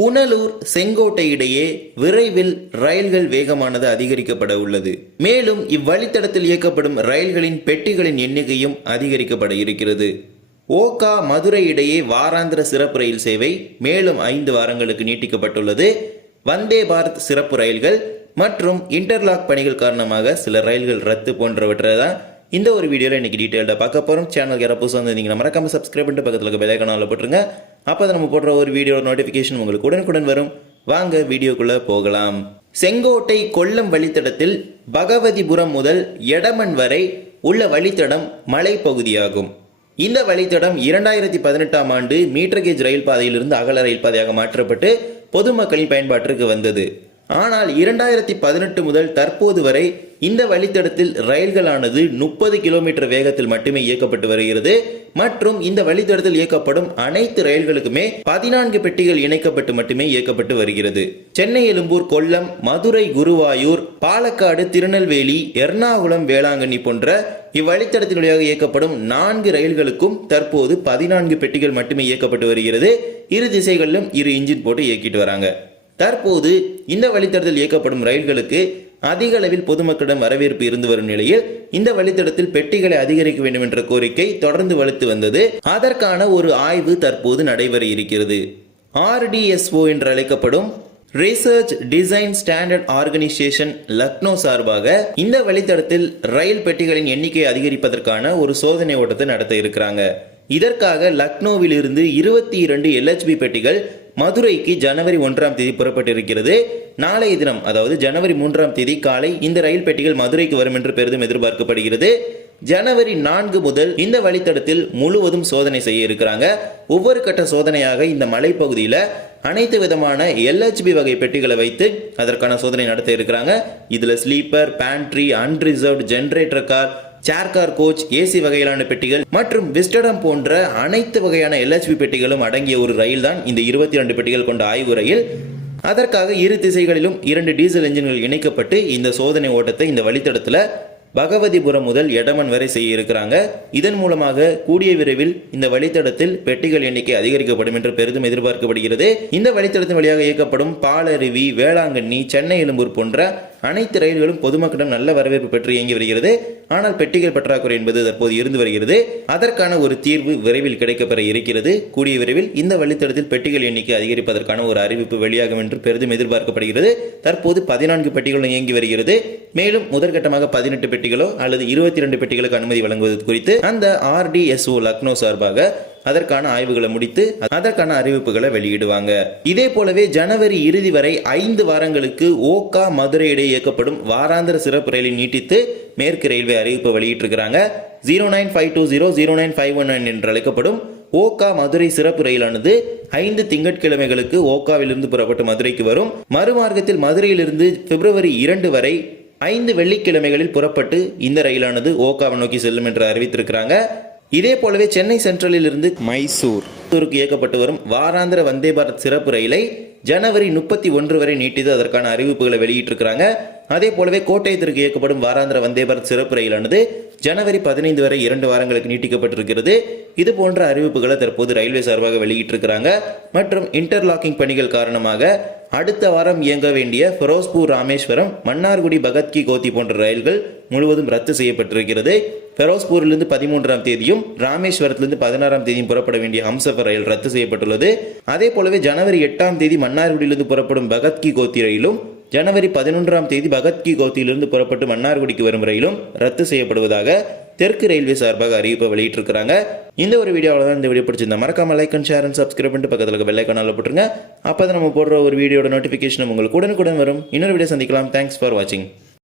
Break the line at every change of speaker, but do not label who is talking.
புனலூர் செங்கோட்டை இடையே விரைவில் ரயில்கள் வேகமானது அதிகரிக்கப்பட உள்ளது. மேலும் இவ்வழித்தடத்தில் இயக்கப்படும் ரயில்களின் பெட்டிகளின் எண்ணிக்கையும் அதிகரிக்கப்பட இருக்கிறது. ஓகா மதுரை இடையே வாராந்திர சிறப்பு ரயில் சேவை மேலும் ஐந்து வாரங்களுக்கு நீட்டிக்கப்பட்டுள்ளது. வந்தே பாரத் சிறப்பு ரயில்கள் மற்றும் இன்டர்லாக் பணிகள் காரணமாக சில ரயில்கள் ரத்து போன்றவற்றை தான் இந்த ஒரு வீடியோவில் இன்னைக்கு டீட்டெயில்டாக பார்க்க போகிறோம் சேனல் யாராவது புதுசாக வந்து நீங்கள் மறக்காமல் சப்ஸ்கிரைப் பண்ணிட்டு பக்கத்தில் இருக்க பெல் போட்டுருங்க. அப்போ நம்ம போடுற ஒரு வீடியோட நோட்டிஃபிகேஷன் உங்களுக்கு உடனுக்குடன் வரும். வாங்க வீடியோக்குள்ளே போகலாம். செங்கோட்டை கொல்லம் வழித்தடத்தில் பகவதிபுரம் முதல் எடமன் வரை உள்ள வழித்தடம் மலைப்பகுதியாகும். இந்த வழித்தடம் இரண்டாயிரத்தி பதினெட்டாம் ஆண்டு மீட்டர் கேஜ் ரயில் பாதையிலிருந்து அகல ரயில் பாதையாக மாற்றப்பட்டு பொதுமக்களின் பயன்பாட்டிற்கு வந்தது. ஆனால் இரண்டாயிரத்தி பதினெட்டு முதல் தற்போது வரை இந்த வழித்தடத்தில் ரயில்களானது முப்பது கிலோமீட்டர் வேகத்தில் மட்டுமே இயக்கப்பட்டு வருகிறது. மற்றும் இந்த வழித்தடத்தில் இயக்கப்படும் அனைத்து ரயில்களுக்குமே பதினான்கு பெட்டிகள் இணைக்கப்பட்டு மட்டுமே இயக்கப்பட்டு வருகிறது. சென்னை எழும்பூர் கொல்லம் மதுரை குருவாயூர் பாலக்காடு திருநெல்வேலி எர்ணாகுளம் வேளாங்கண்ணி போன்ற இவ்வழித்தடத்தின் வழியாக இயக்கப்படும் நான்கு ரயில்களுக்கும் தற்போது பதினான்கு பெட்டிகள் மட்டுமே இயக்கப்பட்டு வருகிறது. இரு திசைகளிலும் இரு இன்ஜின் போட்டு இயக்கிட்டு வராங்க. தற்போது இந்த வழித்தடத்தில் இயக்கப்படும் ரயில்களுக்கு அதிக அளவில் பொதுமக்களிடம் வரவேற்பு இருந்து வரும் நிலையில் இந்த வழித்தடத்தில் பெட்டிகளை அதிகரிக்க வேண்டும் என்ற கோரிக்கை தொடர்ந்து வலுத்து வந்தது. அதற்கான ஒரு ஆய்வு தற்போது நடைபெற இருக்கிறது. ஆர்டிஎஸ்ஓ என்று அழைக்கப்படும் research design standard organisation Lucknow சார்பாக இந்த வழித்தடத்தில் ரயில் பெட்டிகளின் எண்ணிக்கை அதிகரிப்பதற்கான ஒரு சோதனை ஓட்டத்தை நடத்த இருக்கிறாங்க. இதற்காக லக்னோவில் இருந்து இருபத்தி இரண்டு எல்ஹெச்பி பெட்டிகள் மதுரைக்கு ஜனவரி ஒன்றாம் தேதி புறப்பட்டிருக்கிறது. நாளைய தினம் அதாவது ஜனவரி மூன்றாம் தேதி காலை இந்த ரயில் பெட்டிகள் மதுரைக்கு வரும் என்று பெரிதும் எதிர்பார்க்கப்படுகிறது. ஜனவரி நான்கு முதல் இந்த வழித்தடத்தில் முழுவதும் சோதனை செய்ய இருக்கிறாங்க. ஒவ்வொரு கட்ட சோதனையாக இந்த மலைப்பகுதியில் அனைத்து விதமான எல்ஹெச்பி வகை பெட்டிகளை வைத்து அதற்கான சோதனை நடத்த இருக்கிறாங்க. இதில் sleeper pantry unreserved generator car chair car coach AC வகையிலான பெட்டிகள் மற்றும் விஸ்டடம் போன்ற அனைத்து வகையான எல்ஹெச்பி பெட்டிகளும் அடங்கிய ஒரு ரயில் தான் இந்த இருபத்தி ரெண்டு பெட்டிகள் கொண்ட ஆய்வு ரயில். அதற்காக இரு திசைகளிலும் இரண்டு டீசல் என்ஜின்கள் இணைக்கப்பட்டு இந்த சோதனை ஓட்டத்தை இந்த வழித்தடத்தில் பகவதிபுரம் முதல் எடமன் வரை செய்ய இருக்கிறாங்க. இதன் மூலமாக கூடிய விரைவில் இந்த வழித்தடத்தில் பெட்டிகள் எண்ணிக்கை அதிகரிக்கப்படும் என்று பெரிதும் எதிர்பார்க்கப்படுகிறது. இந்த வழித்தடத்தின் வழியாக இயக்கப்படும் பாலருவி வேளாங்கண்ணி சென்னை எழும்பூர் போன்ற அனைத்து ரயில்களும் பொதுமக்களிடம் நல்ல வரவேற்பு பெற்று இயங்கி வருகிறது. ஆனால் பெட்டிகள் பற்றாக்குறை என்பது தற்போது இருந்து வருகிறது. அதற்கான ஒரு தீர்வு விரைவில் கிடைக்கப்பெற இருக்கிறது. கூடிய விரைவில் இந்த வழித்தடத்தில் பெட்டிகள் எண்ணிக்கை அதிகரிப்பதற்கான ஒரு அறிவிப்பு வெளியாகும் என்று பெரிதும் எதிர்பார்க்கப்படுகிறது. தற்போது பதினான்கு பெட்டிகளும் இயங்கி வருகிறது. மேலும் முதற்கட்டமாக பதினெட்டு பெட்டிகளோ அல்லது இருபத்தி ரெண்டு பெட்டிகளுக்கு அனுமதி வழங்குவது குறித்து அந்த ஆர்டிஎஸ்ஓ லக்னோ சார்பாக அதற்கான ஆய்வுகளை முடித்து அதற்கான அறிவிப்புகளை வெளியிடுவாங்க. இதே போலவே ஜனவரி இறுதி வரை ஐந்து வாரங்களுக்கு ஓகா மதுரை இடையே இயக்கப்படும் வாராந்திர சிறப்பு ரயிலை நீட்டித்து மேற்கு ரயில்வே அறிவிப்பு வெளியிட்டிருக்கிறாங்க. Zero nine five two zero zero nine five one nine என்று அழைக்கப்படும் ஓகா மதுரை சிறப்பு ரயிலானது ஐந்து திங்கட்கிழமைகளுக்கு ஓகாவிலிருந்து புறப்பட்டு மதுரைக்கு வரும். மறுமார்க்கத்தில் மதுரையிலிருந்து பிப்ரவரி இரண்டு வரை ஐந்து வெள்ளிக்கிழமைகளில் புறப்பட்டு இந்த ரயிலானது ஓகாவை நோக்கி செல்லும் என்று அறிவித்திருக்கிறாங்க. இதே போலவே சென்னை சென்ட்ரலில் இருந்து மைசூர் மைசூருக்கு இயக்கப்பட்டு வரும் வாராந்திர வந்தே பாரத் சிறப்பு ரயிலை ஜனவரி முப்பத்தி ஒன்று வரை நீட்டித்து அதற்கான அறிவிப்புகளை வெளியிட்டிருக்கிறாங்க. அதே போலவே கோட்டயத்திற்கு இயக்கப்படும் வாராந்திர வந்தே பாரத் சிறப்பு ரயிலானது ஜனவரி பதினைந்து வரை இரண்டு வாரங்களுக்கு நீட்டிக்கப்பட்டிருக்கிறது. இது போன்ற அறிவிப்புகளை தற்போது ரயில்வே சார்பாக வெளியிட்டிருக்கிறாங்க. மற்றும் இன்டர்லாக்கிங் பணிகள் காரணமாக அடுத்த வாரம் இயங்க வேண்டிய ஃபெரோஸ்பூர் ராமேஸ்வரம் மன்னார்குடி பகத்கி கோத்தி போன்ற ரயில்கள் முழுவதும் ரத்து செய்யப்பட்டிருக்கிறது. ஃபெரோஸ்பூரிலிருந்து பதிமூன்றாம் தேதியும் ராமேஸ்வரத்திலிருந்து பதினாறாம் தேதியும் புறப்பட வேண்டிய ஹம்சஃபர் ரயில் ரத்து செய்யப்பட்டுள்ளது. அதே போலவே ஜனவரி எட்டாம் தேதி மன்னார்குடியிலிருந்து புறப்படும் பகத்கி கோத்தி ரயிலும் ஜனவரி பதினொன்றாம் தேதி பகத்கி கோத்தியிலிருந்து புறப்பட்டு மன்னார்குடிக்கு வரும் ரயிலும் ரத்து செய்யப்படுவதாக தெற்கு ரயில்வே சார்பாக அறிவிப்பை வெளியிட்டிருக்கிறாங்க. இந்த ஒரு வீடியோவில் தான் இந்த வீடியோ பிடிச்சிருந்தா மறக்காம like and share and subscribe பண்ணிட்டு பக்கத்தில் இருக்க பெல் ஐக்கானில் போட்டுருங்க. அப்போ தான் நம்ம போடுற ஒரு வீடியோட நோட்டிஃபிகேஷன் உங்களுக்கு உடனுக்குடன் வரும். இன்னொரு வீடியோ சந்திக்கலாம். தேங்க்ஸ் ஃபார் வாட்சிங்